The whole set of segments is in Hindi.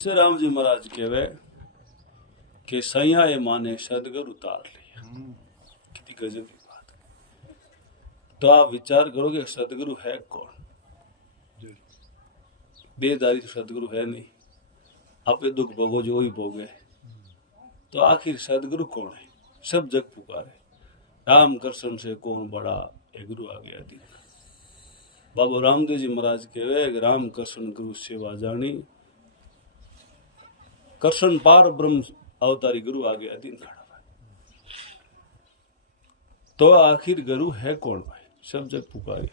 श्री राम जी महाराज कहवे कि सैया ये माने सदगुरु उतार लिया। कितनी गजब की बात है। तो आप विचार करोगे सदगुरु है कौन? देहदारी तो सदगुरु है नहीं, अपने दुख भोगो जो ही भोगे। तो आखिर सदगुरु कौन है? सब जग पुकारे राम कृष्ण से कौन बड़ा, एक गुरु आ गया दिन। बाबा रामदेव जी महाराज कहवे राम कृष्ण गुरु सेवा जानी, कृष्ण पार ब्रह्म अवतारी गुरु आ गया दिन खड़ा भाई। तो आखिर गुरु है कौन भाई? सब जग पुकारे।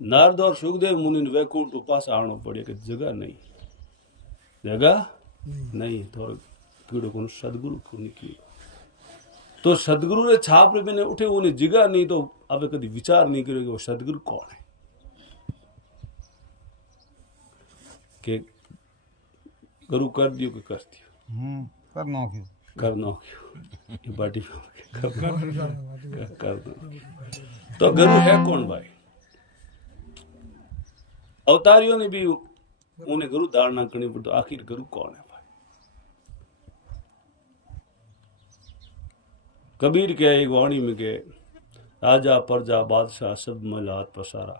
नारद और सुखदेव मुनि ने वैकुंठ उपास आनो पड़े कि जगह नहीं, जगह नहीं। तो पीड़ो को सदगुरु को निकली। तो सदगुरु ने छाप रे मैंने उठे उन्हें जगह नहीं। तो अब कभी विचार नहीं करोगे वो सदगुरु कौन है? कि गुरु कर दियो कि कर दियो, करना क्यों ये बाटी कर दो। तो गुरु है कौन भाई? अवतारियों ने भी उन्हें गुरु धारणा करनी पड़ी। तो आखिर गुरु कौन है भाई? कबीर के एक वाणी में के राजा प्रजा बादशाह सब मिल हाथ पसारा,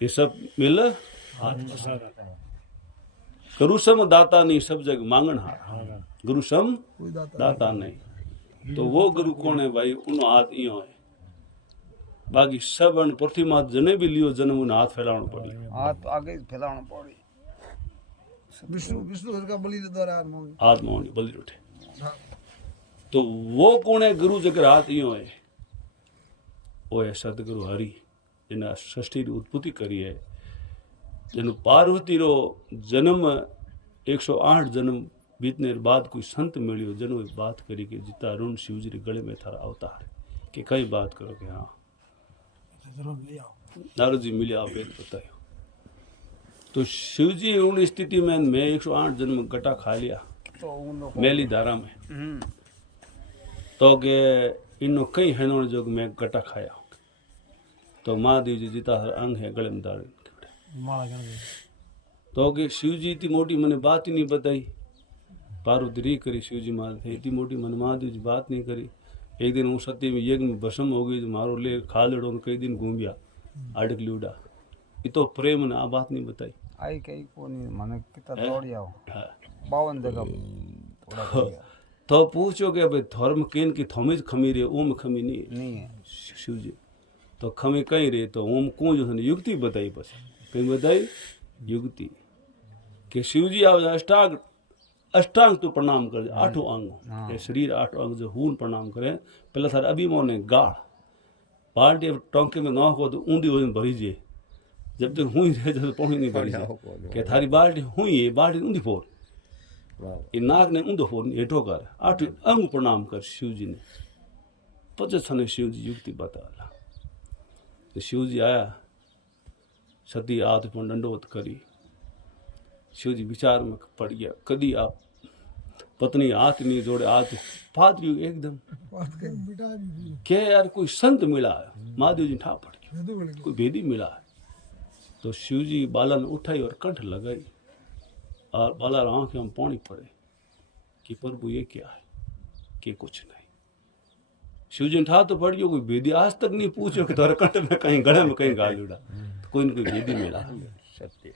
ये सब मिल हाथ पसारा। गुरु सम दाता नहीं सब जग मांगन हारा, गुरु सम दाता नहीं। तो वो गुरु कौन है भाई? उन हाथ इो है। बाकी सब पृथ्वी मात जने भी लियो जन्म उन हाथ फैलाना पड़ी, हाथ आगे फैलाना पड़ी। विष्णु का बलि द्वारा आत्मा बलि उठे। तो वो कौन है गुरु जगर हाथ इो है? वो है सतगुरु हरि, जिन्हें सृष्टि की उत्पत्ति करी है। जिन पार्वती रो जन्म 108 जन्म बीतने बाद कोई संत मिलियो जनो बात करी कि जिता ऋण शिवजी रे गले में थारा अवतार कि कई बात करो कि हाँ नारद जी मिले आप एक बतायो। तो शिवजी उन स्थिति में मैं 108 जन्म गटा खा लिया मैली धारा में। तो के इनो कई है जो मैं गटा खाया। तो महादेव जी जिता हर अंग है गले में धारण। तो कि शिवजी इतनी मोटी मैंने बात ही नहीं बताई। पार्वती री करी शिवजी महाराज इतनी मोटी मैंने महादेव जी बात नहीं करी। एक दिन वो सत्य में यज्ञ में भस्म हो गई, मारो ले खा लेड़ो कई दिन घूम गया अड़क लिउडा। ये तो प्रेम ने आ बात नहीं बताई। आई कई को नहीं माने कितना दौड़ आओ 52 जगह। तो पूछो कि भाई धर्म केन की थमिज खमी रे ओम खमी नहीं है शिवजी। तो खमी कहीं रे तो ओम को जो युक्ति बताई बस कहीं बताई युक्ति कि शिवजी आप अष्टांग तो प्रणाम कर 8 अंग ये शरीर 8 अंग जो हून प्रणाम करें। पहले थारे अभिमान ने गाढ़ बाल्टी टोंके में ना हो तो ऊंधी हो भरी जे जब तक हुई रहे जब पौड़ी नहीं भरी कि थारी बाल्टी हुई है बाल्टी ऊंधी फोड़ ये नाक ने ऊंधो फोड़ हेठो कर 8 अंग प्रणाम कर शिवजी ने। पचे छने शिवजी युक्ति बता। तो शिवजी आया सती आध पर दंडवत करी। शिवजी विचार में पड़ गया। कदी आप पत्नी हाथ नहीं जोड़े हाथ पादरी एकदम क्या यार कोई संत मिला है। महादेव जी ठा पड़ गया कोई भेदी मिला है। तो शिवजी बाला ने उठाई और कंठ लगाई और बाला आंखें में पानी पड़े कि प्रभु ये क्या है कि कुछ नहीं। शिवजी ने ठा तो पड़ गया कोई भेदी आज तक नहीं पूछो कि तुम्हारे कंठ में कहीं गले में कहीं गाल उड़ा तो कोई न कोई भेदी मिला सत्य।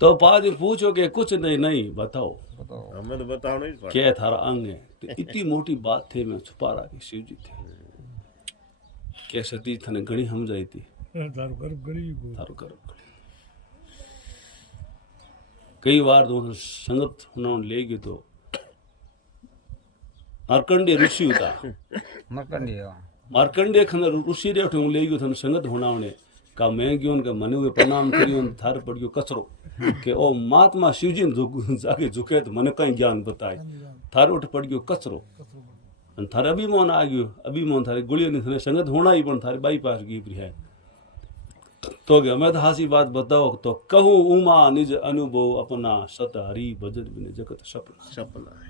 तो पाद पूछो कि कुछ नहीं नहीं बताओ हमें तो बताओ नहीं क्या थारा अंग है। तो इतनी मोटी बात थे मैं छुपा रहा कि शिव जी थे क्या सती थने गणी हम जाई थी थारो कर कई बार दोनों संगत उन्होंने ले गए। तो मार्कंडे ऋषि होता मार्कंडे खंड ऋषि रे उठे ले गयो थने संगत होना का मैं गयो उनका मने हुए प्रणाम करियो थार पड़ गयो कचरो कि ओ महात्मा शिवजी ने जाके झुके तो मने कहीं ज्ञान बताए थार उठ पड़ गयो कचरो अन थारे अभिमान आ गयो। अभिमान थारे गुलियो ने थने संगत होना ही पण थारे बाई पास गई प्री है। तो कि मैं तो हासी बात बताओ तो कहूँ उमा निज अनुभव अपना सत हरि भजन बिन जगत सपना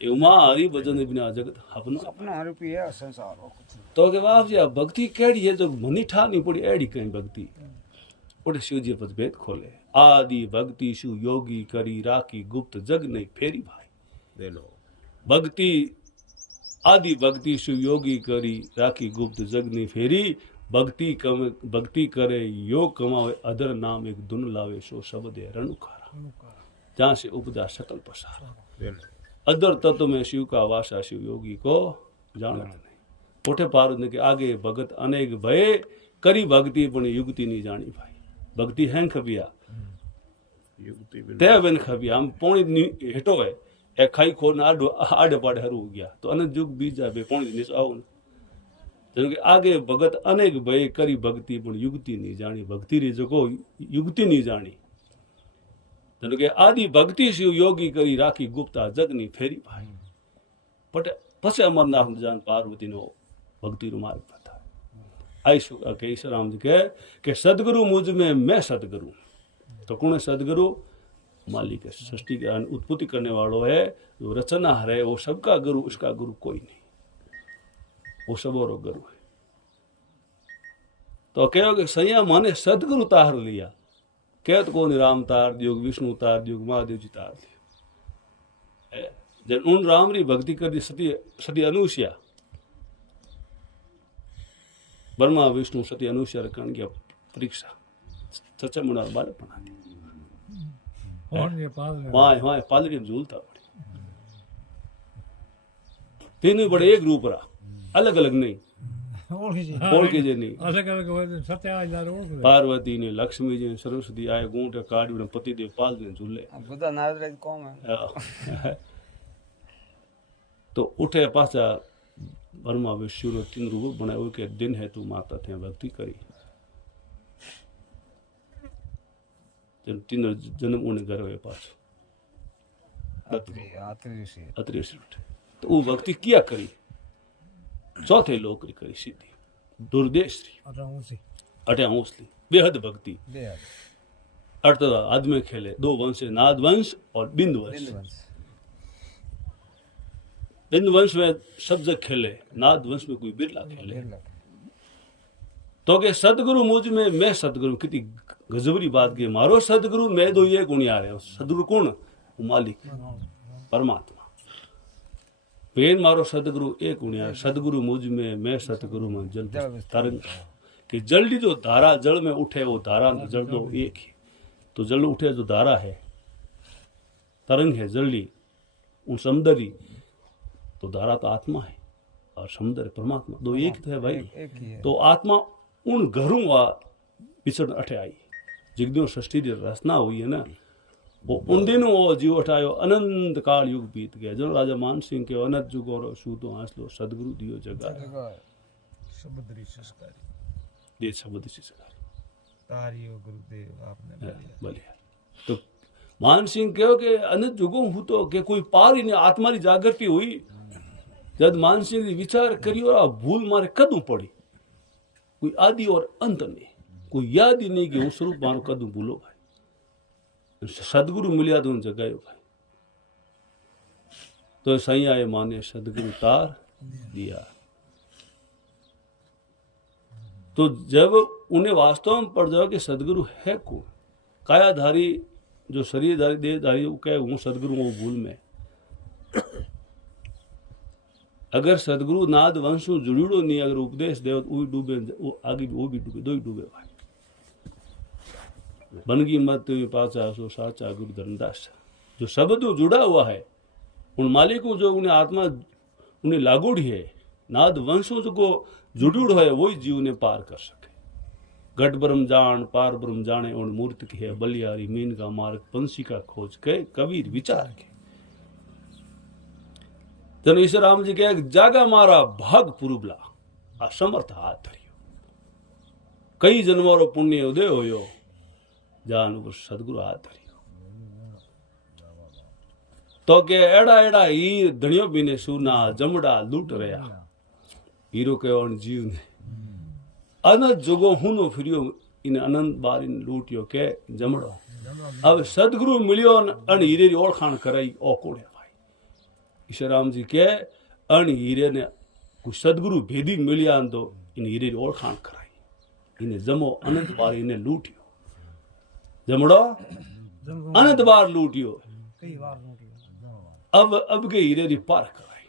ये उमा हरि भजन बिना जगत अपना रूपी है संसार। तो के बाप जी भक्ति केड़ी है जो मनी ठा नहीं पड़ी एड़ी कहीं भक्ति उठे शिव जी पद भेद खोले आदि भक्ति शु योगी करी राखी गुप्त जग नहीं फेरी भाई दे लो भक्ति आदि भक्ति शु योगी करी राखी गुप्त जग नहीं फेरी भक्ति करे योग कमावे अदर नाम एक धुन लावे सो शब्द है रणुखारा जहाँ से उपजा सकल पसारा दे लो अदर तत्व में शिव का वासा शिव योगी को जानत नहीं कोठे पार ने के आगे भगत अनेक भय करी भक्ति पण युक्ति नहीं जानी भाई भक्ति हैं खबिया युक्ति बिन ते बेन खबिया हम पोणी हेठो है ए खाई खो ना आडे पाड़े हरू हो गया तो अनंत युग बीज जाबे पोणी निस आओ जन के आगे भगत अनेक भय करी भक्ति पण युक्ति नहीं जानी भक्ति री जको युक्ति नहीं जानी जन के आदि भक्ति शिव योगी करी राखी गुप्ता जगनी फेरी भाई पटे पछे अमरनाथ जान पार्वती नो भक्ति रो मार्ग बता आई सु के ईश्वराम जी के कि सदगुरु मुझ में मैं सदगुरु तो कौन है सदगुरु मालिक है सृष्टि की उत्पत्ति करने वालों है जो रचना है वो सबका गुरु उसका गुरु कोई नहीं वो सब और गुरु है तो कहो कि सैया माने सदगुरु तार लिया कहत को राम तार दियो विष्णु तार दियो महादेव जी तार दियो जब उन राम री भक्ति कर दी सती सती अनुष्या ब्रह्मा विष्णु सती अनुष्या रखण की परीक्षा सच्चा मुना बाल बना दी वहां पालड़ी में झूलता पड़ी तीनों बड़े एक रूप रहा अलग अलग नहीं ओढ़ के जे नहीं पार्वती ने लक्ष्मी जी ने सरस्वती आए गूंठ काट ने पति देव पाल ने झूले बुद्धा नारद कौन है तो उठे पासा ब्रह्मा विष्णु तीन रूप बनाए के दिन है तू माता थे भक्ति करी जब तीन जन्म उन्हें घर हुए पास अत्रि से उठे तो वो भक्ति किया करी चौथे लोक री करी सीधी दुर्देश री अटे हौसली बेहद भक्ति अर्थ आदमी खेले दो वंश नाद वंश और बिंद वंश बिंद वंश में सब जग खेले नाद वंश में कोई बिरला खेले तो के सदगुरु मुझ में मैं सदगुरु कितनी गजबरी बात की मारो सदगुरु मैं दो ये गुण आ रहे सदगुरु कौन मालिक परमात्मा पेन मारो सदगुरु एक गुण सदगुरु मुझ में मैं सतगुरु में जल तरंग कि जल्दी जो धारा जल में उठे वो धारा जल दो एक ही तो जल उठे जो धारा है तरंग है जल्दी उन समुद्री तो धारा तो आत्मा है और समुद्र परमात्मा दो एक तो है भाई तो आत्मा उन घरों वा पिछड़ अठे आई जिग्दो षष्ठी रचना हुई है ना वो उन दिनों वो जीव उठायो अनंत काल युग बीत गया जो राजा मान सिंह के अनंत जुग और सूतो हासलो सदगुरु दियो जगा समुद्री संस्कारी दे समुद्री संस्कारी तारियो गुरुदेव आपने बोलिया तो मान सिंह कहो कि अनंत जुगों हूँ तो के कोई पार ही नहीं आत्मा री जागृति हुई जब मान सिंह विचार करियो आ भूल मारे कदू पड़ी कोई आदि और अंत नहीं कोई याद ही नहीं कि वो स्वरूप मारो कदू भूलो भाई सदगुरु मिलिया तो उन जगायो भाई तो सही आए माने सदगुरु तार दिया तो जब उन्हें वास्तव में पड़ जाओ कि सदगुरु है कौन कायाधारी जो शरीरधारी देहधारी वो कहे हूँ सदगुरु वो भूल में अगर सदगुरु नाद वंशु जुड़ो नहीं अगर उपदेश दे वो डूबे वो आगे वो भी डूबे दो ही डूबे भाई बनगी मत पाचा सो साचा गुरु धर्मदास जो शब्द जुड़ा हुआ है उन मालिकों जो उन्हें आत्मा उन्हें लागूड़ी है नाद वंशों को जुड़ूड़ है वही जीव ने पार कर सके घट ब्रह्म जान पार ब्रह्म जाने उन मूर्ति की है बलियारी मीन का मार्ग पंछी का खोज के कबीर विचार के जन ईश्वर राम जी के जागा मारा भाग पुरुबला असमर्थ हाथ धरियो कई जन्मों पुण्य उदय होयो जान सदगुरु हाथ धरियो तो के एड़ा एड़ा ही धनियो बीने सुना जमड़ा लूट रहा हीरो के जीव ने अनंत जुगो हुनो फिरियो इन अनंत बार इन लूटियो के जमड़ो अब सदगुरु मिलियो अन हीरे ओळखाण कराई ओ कोड़े भाई ईश्वर राम जी के अन हीरे ने कुछ सदगुरु भेदी मिलिया तो इन हीरे ओळखाण कराई इन्हें जमो अनंत बार इन्हें लूटियो जमड़ो अनंत बार लूटियो कई बार लूटी अब के हीरे री पार कराई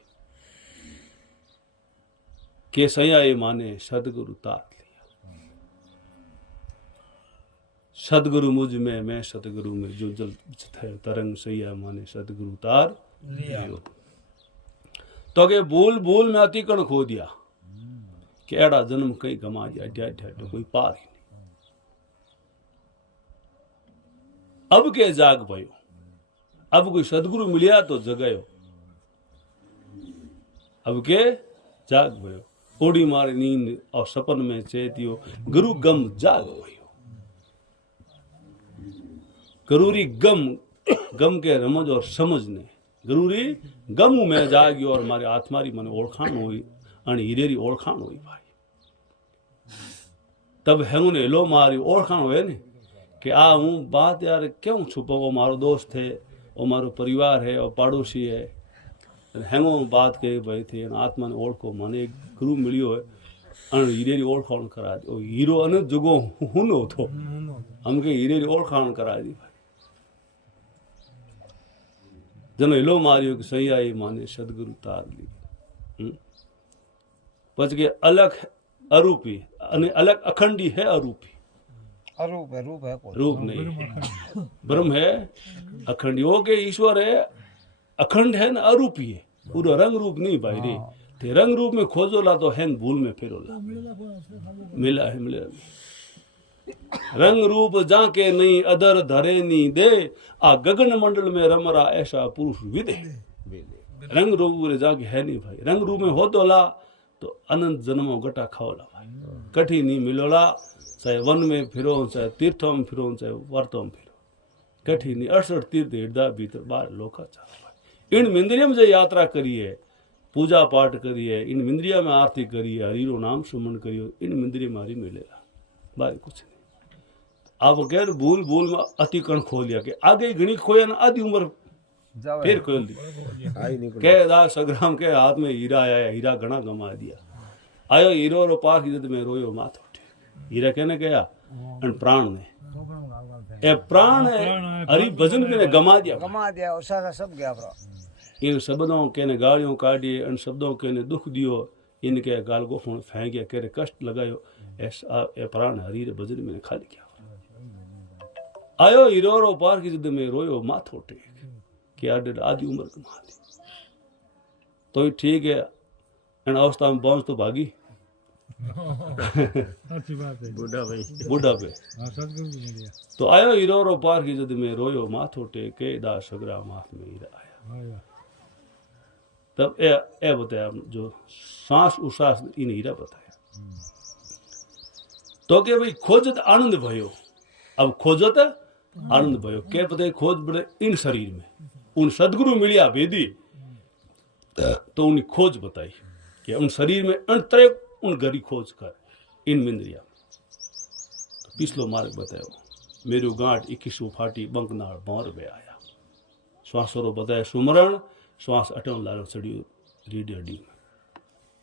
के सया ये माने सदगुरु तार लिया सदगुरु मुझ में मैं सदगुरु में जो जल थे तरंग सैया माने सदगुरु तार लियो तो के भूल भूल में अतिकण खो दिया कि एड़ा जन्म कई गमा दिया ढ्या तो कोई पार ही नहीं अब के जाग भयो अब कोई सदगुरु मिलिया तो जगायो अब के जाग भयो ओडी मारी नींद और सपन में चेतियो गुरु गम जाग भयो गरूरी गम गम के रमज और समझने गरूरी गम में जाग्यो और मारे आत्मारी मन ओळखाण हुई અને હીરેરી ઓળખાણ હોય ભાઈ तब हेंगो ने लो मारी ओळखाण હોય ने कि आ हूँ बात यार क्यों छुपो वो मारो दोस्त है वो मारो परिवार है और पड़ोसी है हेंगो बात के भाई थे आत्मा ने ओळखो મને एक गुरु मिलियो है અને હીરેરી ઓળખાણ કરા दी हीरो अने जुगो हुनो थो हमके हीरेरी ओळखाण करा दी भाई जनो હેલો मारियो कि सही आई माने सदगुरु तार ली પછી કે અલગ અરૂપી અને અલગ અખંડી है अरूपी रूप है कोई रूप नहीं है ब्रह्म है अखंड हो के ईश्वर है अखंड है ना अरूपी है पूरा रंग रूप नहीं भाई रे ते रंग रूप में खोजोला तो हैंग भूल में फिरोला मिला है मिला रंग रूप जाके नहीं अदर धरे नहीं दे आ गगन मंडल में रमरा ऐसा पुरुष विदे रंग रूप रे जाके है नहीं भाई रंग रूप में हो तोला तो अनंत जन्मों गटा खाओला भाई कठी नहीं मिलोला चाहे वन में फिरो चाहे तीर्थों में फिरो चाहे वर्तों में फिरो कठी नहीं 68 तीर्थ हृदय भीतर बाहर लोका चाहे इन मिंद्रिया में जो यात्रा करी है पूजा पाठ करी है इन मिंद्रिया में आरती करी है हरिरो नाम सुमन करियो इन मिंद्रिया में हरी मिलेगा बाहर कुछ नहीं आप गैर भूल भूल में अति कण खो लिया कि आगे घणी खोया ना आधी उम्र फिर खोल दी के दास संग्राम के हाथ में हीरा आया हीरा घना गमा दिया आयो हीरो रो पास इज्जत में रोयो माथो हीरा कहने गया अन प्राण ने ए प्राण हरि भजन में गमा दिया और सारा सब गया ब्रो इन शब्दों के ने गालियों काटी इन शब्दों के ने दुख दियो इनके गाल गोफों फेंक गया करे कष्ट लगायो ऐसा ए प्राण हरि रे भजन में खाली किया आयो हीरो रो पार की जिद में रोयो माथो टेक कि आधी उम्र कमा दी तो ठीक है इन अवस्था में पहुंच तो भागी बूढ़ा पे तो आयो हीरो रो पार की जद में रोयो माथो टेके दास सगरा माथ में हीरा आया तब ए बताया जो सांस उसास इन हीरा बताया तो के भाई खोजत आनंद भयो अब खोजत आनंद भयो के बताए खोज बड़े इन शरीर में उन सदगुरु मिलिया वेदी तो उन्हें खोज बताई कि उन शरीर में अंतरे उन गरी खोज कर इन मिंद्रिया तो पिछलो मार्ग बतायो मेरू गांठ 21 फाटी बंकनाड़ भौर में आया श्वासरो बताया सुमरण श्वास अटन लाल चढ़ियो रीड हड्डी में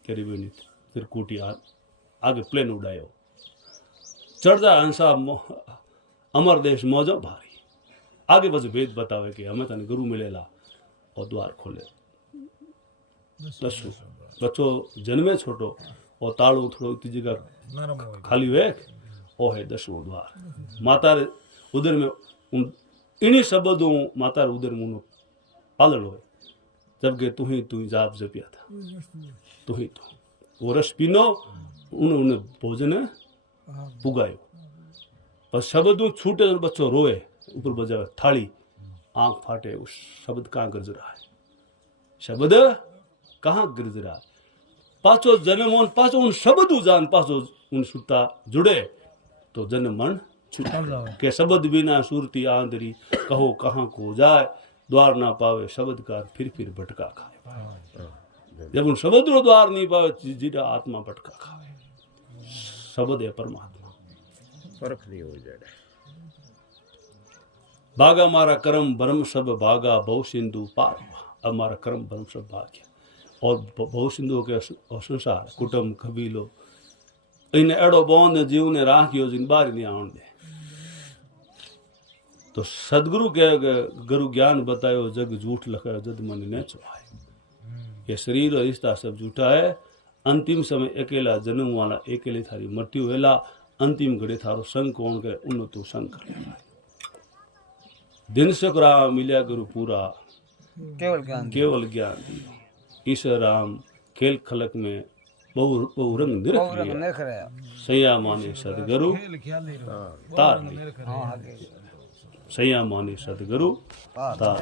तेरी बेनी त्रिकुटी आगे प्लेन उड़ायो चढ़ जा हंसा अमर देश मौजो भारी आगे बस भेद बतावे कि हमें तने गुरु मिलेला और द्वार खोले दसो बच्चो जन्मे छोटो और ताड़ू थोड़ो इतनी जगह खाली हुए ओ है 10वां द्वार माता रे उधर में इन्हीं शब्दों माता रे उधर मुनो पालन हुए जबकि तू ही जाप जपिया था तू ही तू वो रस पीनो उन्हें भोजन पुगायो पर शब्दों छूटे बच्चों रोए ऊपर बजा थाली आंख फाटे उस शब्द कहाँ गरज रहा है शब्द कहाँ गरज रहा है पाचो जन्म पाचो उन शब्द जान पाचो उन सुता जुड़े तो जन्म मन छूटा के शब्द बिना सुरती आंधरी कहो कहाँ को जाए द्वार ना पावे शब्द का फिर भटका खाए जब उन शब्द रो द्वार नहीं पावे जीरा आत्मा भटका खावे शब्द है परमात्मा फर्क नहीं हो जाए भागा मारा कर्म ब्रह्म सब भागा बहु सिंधु पार अब हमारा कर्म ब्रह्म सब भाग गया और बहु सिंधु के संसार कुटुंब कबीलो इन एड़ो बोंद जीव ने राखियो जिन बार नहीं आउण दे तो सदगुरु के गुरु ज्ञान बतायो जग झूठ लखायो जद मन न चुहाए। ये शरीर और रिश्ता सब झूठा है। अंतिम समय अकेला जन्म वाला अकेले थारी मृत्यु वेला अंतिम घड़ी थारो संग कौन करे उन तू संग कर ले। दिन सक राम मिलिया गुरु पूरा केवल ज्ञान दियो। ईश्वर राम खेल खलक में बहु रंग निरख लिया। सैया माने सदगुरु तार लिया। सैया माने सदगुरु तार।